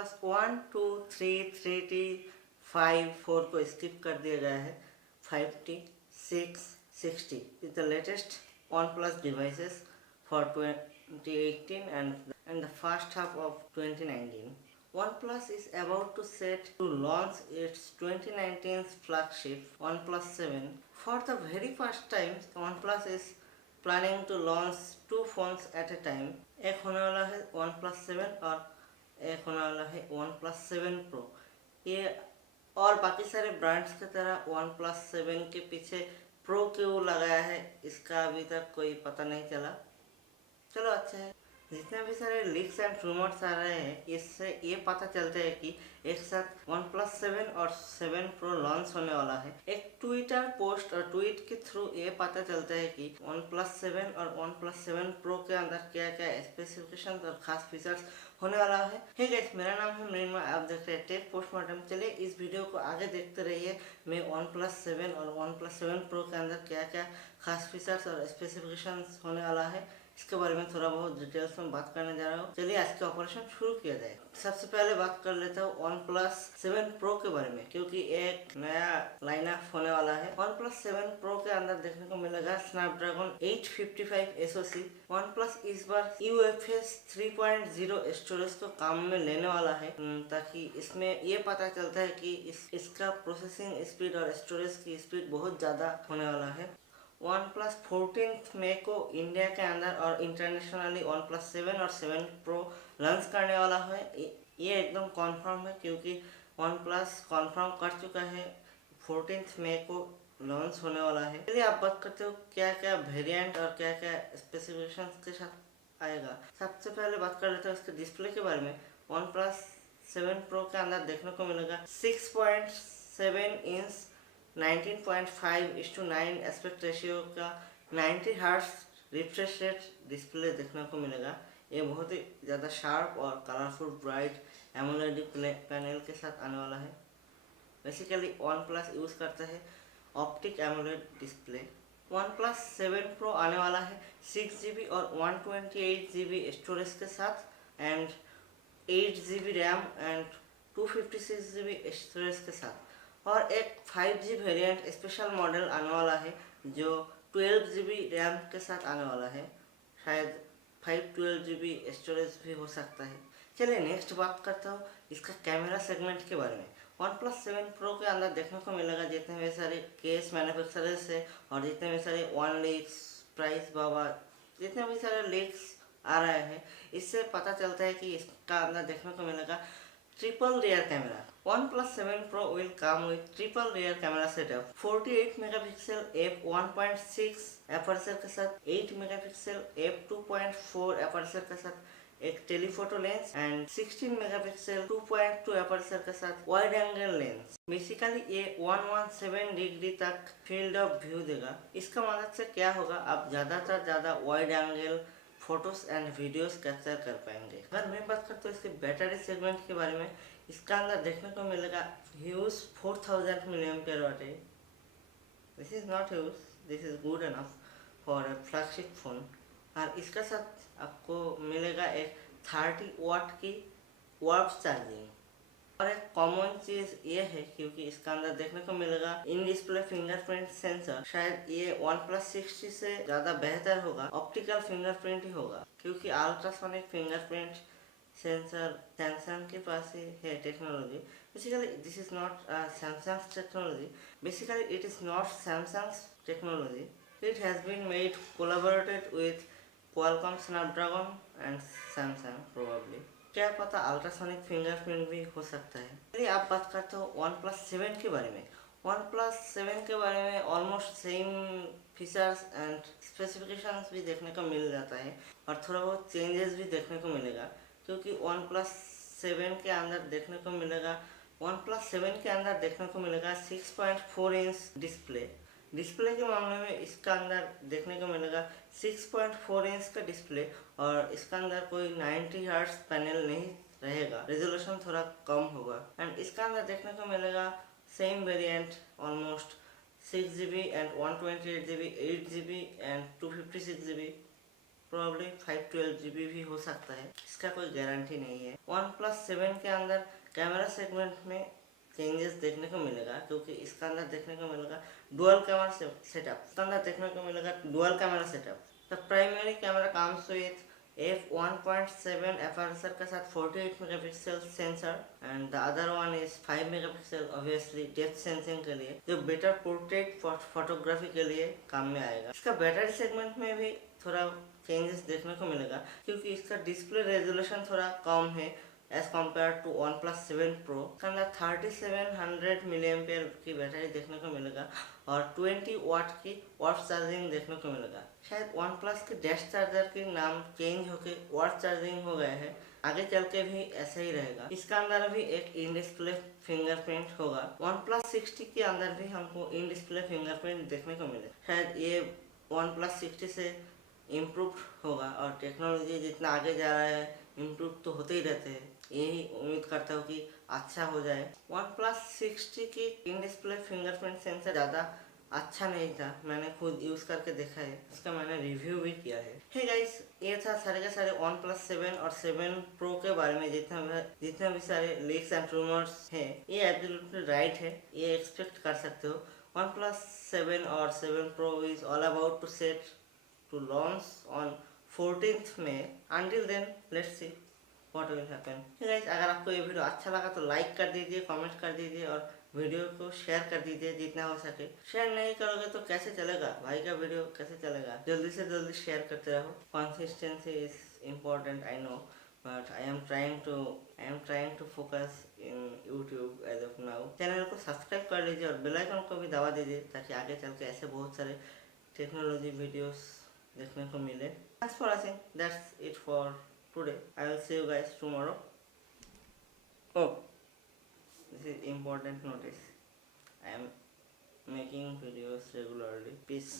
OnePlus 1, 2, 3, 3T, 5, 4 को skip कर दिया गया है. 5T, 6, 6T is the latest OnePlus devices for 2018 and the first half of 2019. OnePlus is about to set to launch its 2019 flagship OnePlus 7. For the very first time, OnePlus is planning to launch two phones at a time. एक होने वाला है OnePlus 7 और एक होने वाला है OnePlus 7 Pro. ये और बाकी सारे ब्रांड्स की तरह OnePlus 7 के पीछे Pro क्यों लगाया है इसका अभी तक कोई पता नहीं चला. चलो अच्छा है. जितने भी सारे लीक्स एंड रूमर्स आ रहे हैं इससे ये पता चलता है कि एक साथ OnePlus 7 और 7 Pro लॉन्च होने वाला है. एक ट्विटर पोस्ट और ट्वीट के थ्रू ये पता चलता है कि OnePlus 7 और OnePlus 7 Pro के अंदर क्या क्या स्पेसिफिकेशंस और खास फीचर्स होने वाला है. हे गाइस, मेरा नाम है मरीन, आप देख रहे हैं टेक पोस्टमार्टम. चलिए इस वीडियो को आगे देखते रहिए. मैं OnePlus 7 और OnePlus 7 Pro के अंदर क्या क्या खास फीचर्स और स्पेसिफिकेशंस होने वाला है इसके बारे में थोड़ा बहुत डिटेल्स में बात करने जा रहा हूँ. चलिए आज के ऑपरेशन शुरू किया जाए. सबसे पहले बात कर लेता हूँ OnePlus 7 Pro के बारे में, क्योंकि एक नया लाइनअप होने वाला है. OnePlus 7 Pro के अंदर देखने को मिलेगा स्नैपड्रैगन 855 SoC. OnePlus इस बार UFS 3.0 स्टोरेज को काम में लेने वाला है, ताकि इसमें ये पता चलता है कि इसका प्रोसेसिंग स्पीड और स्टोरेज की स्पीड बहुत ज़्यादा होने वाला है. OnePlus 14 मई को इंडिया के अंदर और इंटरनेशनली OnePlus 7 और 7 Pro लॉन्च करने वाला है. ये एकदम कॉन्फर्म है, क्योंकि OnePlus कॉन्फर्म कर चुका है 14 मई को लॉन्च होने वाला है. चलिए आप बात करते हो क्या क्या वेरिएंट और क्या क्या स्पेसिफिकेशंस के साथ आएगा. सबसे पहले बात कर लेते हैं उसके डिस्प्ले के बारे में. OnePlus 7 Pro के अंदर देखने को मिलेगा 6.7 इंच 19.5:9 एस्पेक्ट रेशियो का 90 हर्ट्ज रिफ्रेश रेट डिस्प्ले देखने को मिलेगा. ये बहुत ही ज़्यादा शार्प और कलरफुल ब्राइट एमोलेड पैनल के साथ आने वाला है. बेसिकली OnePlus यूज़ करता है optic AMOLED display. OnePlus 7 Pro आने वाला है 6GB और 128GB स्टोरेज के साथ and 8GB RAM and 256GB storage के साथ, और एक 5G वेरिएंट स्पेशल मॉडल आने वाला है जो 12GB रैम के साथ आने वाला है. शायद 512GB स्टोरेज भी हो सकता है. चलिए नेक्स्ट बात करता हूँ इसका कैमरा सेगमेंट के बारे में. OnePlus 7 Pro के अंदर देखने को मिलेगा जितने भी सारे केस मैन्युफैक्चरर्स है और जितने भी सारे वन लीक्स प्राइस बाबा जितने भी सारे लीक्स आ रहे हैं, इससे पता चलता है कि इसका अंदर देखने को मिलेगा triple rear camera. OnePlus 7 Pro will come with triple rear camera setup. 48 megapixel f1.6 aperture के साथ 8 मेगापिक्सल f2.4 एपर्चर के साथ एक telephoto lens and 16 megapixel 2.2 aperture के साथ वाइड एंगल लेंस. बेसिकली ये 117 डिग्री तक फील्ड ऑफ व्यू देगा. इसका मदद से क्या होगा, आप ज़्यादा wide angle photos and videos capture कर पाएंगे. अगर मैं बात करता हूँ इसके बैटरी सेगमेंट के बारे में, इसका अंदर देखने को मिलेगा huge 4000 mAh. This is not huge, this is good enough for a flagship phone. और इसका साथ आपको मिलेगा एक 30 वाट की वार्प चार्जिंग. और एक कॉमन चीज ये है, क्योंकि इसका अंदर देखने को मिलेगा इन डिस्प्ले फिंगरप्रिंट सेंसर. शायद ये OnePlus 60 से ज़्यादा बेहतर होगा. ऑप्टिकल फिंगरप्रिंट ही होगा, क्योंकि अल्ट्रासोनिक फिंगरप्रिंट सेंसर सैमसंग के पास ही है technology. Basically this is not Samsung technology. Basically it is not Samsung technology. It has been made collaborated with Qualcomm Snapdragon and Samsung probably. क्या पता अल्ट्रासोनिक फिंगरप्रिंट भी हो सकता है. चलिए आप बात करते हो OnePlus 7 के बारे में. OnePlus 7 के बारे में almost same features and specifications भी देखने को मिल जाता है और थोड़ा बहुत चेंजेस भी देखने को मिलेगा, क्योंकि OnePlus 7 के अंदर देखने को मिलेगा 6.4 इंच डिस्प्ले के मामले में इसका अंदर देखने को मिलेगा 6.4 इंच का डिस्प्ले, और इसका अंदर कोई 90 हर्ट्ज पैनल नहीं रहेगा. रेजोल्यूशन थोड़ा कम होगा. एंड इसका अंदर देखने को मिलेगा same variant almost 6GB and 128GB 8GB and 256GB probably 512 GB भी हो सकता है, इसका कोई गारंटी नहीं है। OnePlus 7 के अंदर कैमरा सेगमेंट में चेंजेस देखने को मिलेगा, क्योंकि इसका अंदर देखने को मिलेगा डुअल कैमरा सेटअप। इसका अंदर देखने को मिलेगा dual camera setup. The primary camera comes with f1.7 aperture के साथ 48 megapixel sensor and the other one is 5 megapixel, obviously depth sensing के लिए, जो बेटर पोर्ट्रेट फोटोग्राफी के लिए काम में आएगा। इसका बैटरी सेगमेंट में भी थोड़ा चेंजेस देखने को मिलेगा, क्योंकि इसका डिस्प्ले रेजोल्यूशन थोड़ा कम है as compare to OnePlus 7 Pro। इसके अंदर 3700 mAh की बैटरी देखने को मिलेगा और 20 वाट की वाट चार्जिंग देखने को मिलेगा। शायद OnePlus के डैश चार्जर के नाम चेंज होके वाट चार्जिंग हो गए हैं, आगे चल के भी ऐसा ही रहेगा। इसका अंदर भी एक इन डिस्प्ले फिंगरप्रिंट होगा। OnePlus 60 के अंदर भी हमको इन डिस्प्ले फिंगरप्रिंट देखने को मिले। शायद ये OnePlus 60 से इम्प्रूव होगा, और टेक्नोलॉजी जितना आगे जा रहा है इम्प्रूव तो होते ही रहते हैं, यही उम्मीद करता हूँ कि अच्छा हो जाए। OnePlus 60 की इन डिस्प्ले फिंगरप्रिंट सेंसर ज़्यादा अच्छा नहीं था, मैंने खुद यूज़ करके देखा है, इसका मैंने रिव्यू भी किया है। हे गाइस, ये था सारे के सारे OnePlus 7 और 7 Pro के बारे में जितने भी सारे लीक्स एंड रूमर्स हैं, ये एब्सोल्युटली राइट है, ये एक्सपेक्ट कर सकते हो। OnePlus 7 और 7 Pro is all about to launch on 14th May. Until then, let's see what will happen. Guys, अगर आपको ये वीडियो अच्छा लगा तो लाइक कर दीजिए, कमेंट कर दीजिए और वीडियो को शेयर कर दीजिए जितना हो सके। शेयर नहीं करोगे तो कैसे चलेगा भाई, का वीडियो कैसे चलेगा? जल्दी से जल्दी शेयर करते रहो। Consistency is important, I know, but I am trying to focus in YouTube as of now. Channel को सब्सक्राइब कर लीजिए और बेल आइकन को भी दबा दीजिए, ताकि आगे चल के ऐसे बहुत सारे टेक्नोलॉजी वीडियोस देखने को मिले। Thanks for watching. That's it for today. I will see you guys tomorrow. Oh, this is important notice. I am making videos regularly. Peace.